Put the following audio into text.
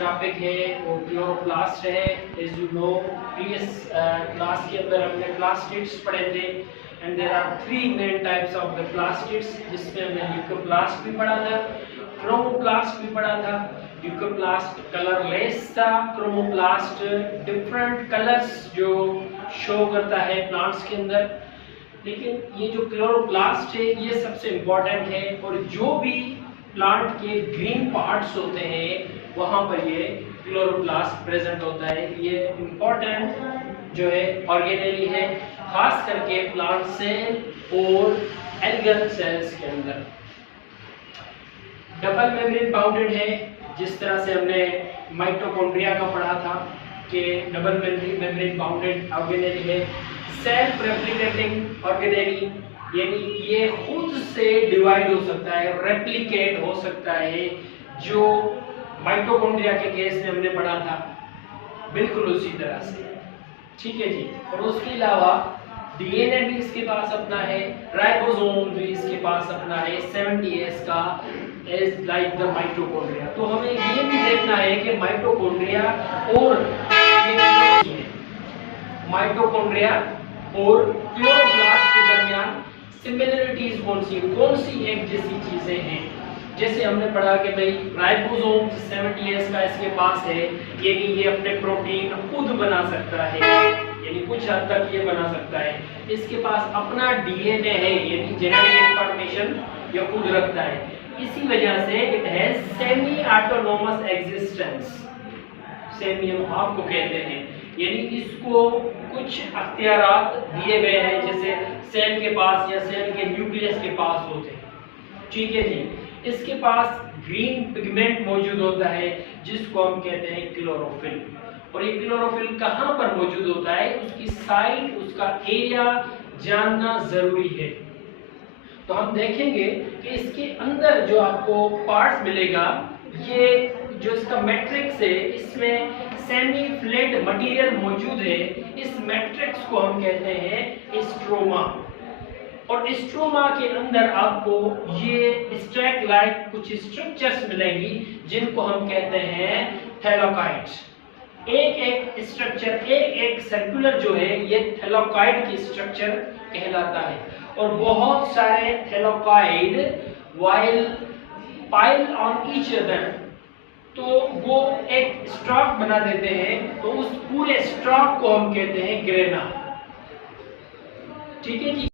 Topic है वो chloroplast है। As you know previous class के अंदर हमने प्लास्टिड्स पढ़े थे and there are three main types of the plastids, जिसमें हमने ल्यूकोप्लास्ट भी पढ़ा था, क्रोमोप्लास्ट भी पढ़ा था। ल्यूकोप्लास्ट कलरलेस था, क्रोमोप्लास्ट डिफरेंट कलर्स जो शो करता है प्लांट्स के अंदर। लेकिन ये जो क्लोरोप्लास्ट है ये सबसे इम्पोर्टेंट है, और जो भी प्लांट के ग्रीन पार्ट्स होते हैं वहाँ पर ये क्लोरोप्लास्ट प्रेजेंट होता है। ये इम्पोर्टेंट जो है ऑर्गेनेली है, खास करके प्लांट सेल और एल्गल सेल्स के अंदर। डबल मेम्ब्रेन बाउंडेड है, जिस तरह से हमने माइटोकॉन्ड्रिया का पढ़ा था कि डबल मेम्ब्रेन बाउंडेड ऑर्गेनेली है। सेल्फ रेप्लिकेटिंग ऑर्गेनेली, यानी ये खुद से डिवाइड हो सकता है, रेप्लिकेट हो सकता है, जो माइटोकॉन्ड्रिया के केस में हमने पढ़ा था, बिल्कुल उसी तरह से। ठीक है जी। और उसके अलावा डीएनए भी इसके पास अपना है, राइबोसोम भी इसके पास अपना है 70S का, एज लाइक द माइटोकॉन्ड्रिया। तो हमें ये भी देखना है कि माइटोकॉन्ड्रिया और क्लोरोप्लास्ट के दरमियान सिमिलरिटीज कौन सी एक जैसी चीजें हैं। जैसे हमने पढ़ा कि भाई राइबोसोम 70S का इसके पास है, यानी ये अपने प्रोटीन खुद बना सकता है, यानी कुछ हद तक ये बना सकता है। इसके पास अपना डीएनए है, यानी जेनेटिक इंफॉर्मेशन ये खुद रखता है। इसी वजह से it has semi autonomous existence. Semi हम आपको कहते हैं, यानी इसको कुछ अख्तियारात दिए गए हैं, जैसे सेल के पास या सेल के न्यूक्लियस के पास होते हैं। ठीक है जी। इसके पास ग्रीन पिगमेंट मौजूद होता है, जिसको हम कहते हैं क्लोरोफिल। और ये क्लोरोफिल कहाँ पर मौजूद होता है, उसकी साइट, उसका एरिया जानना जरूरी है। तो हम देखेंगे कि इसके अंदर जो आपको पार्ट मिलेगा, ये जो इसका मैट्रिक्स है, इसमें सेमी फ्लैट मटेरियल मौजूद है। इस मैट्रिक्स को हम कहते हैं स्ट्रोमा। और स्ट्रोमा के अंदर आपको ये स्टैक लाइक कुछ स्ट्रक्चर्स मिलेंगी, जिनको हम कहते हैं थैलाकोइड्स। एक स्ट्रक्चर, एक सर्कुलर जो है, ये थैलाकोइड की स्ट्रक्चर कहलाता है। और बहुत सारे thylakoid while pile on each other, तो वो एक स्टॉक बना देते हैं, तो उस पूरे स्टॉक को हम कहते हैं ग्रेना। ठीक है जी।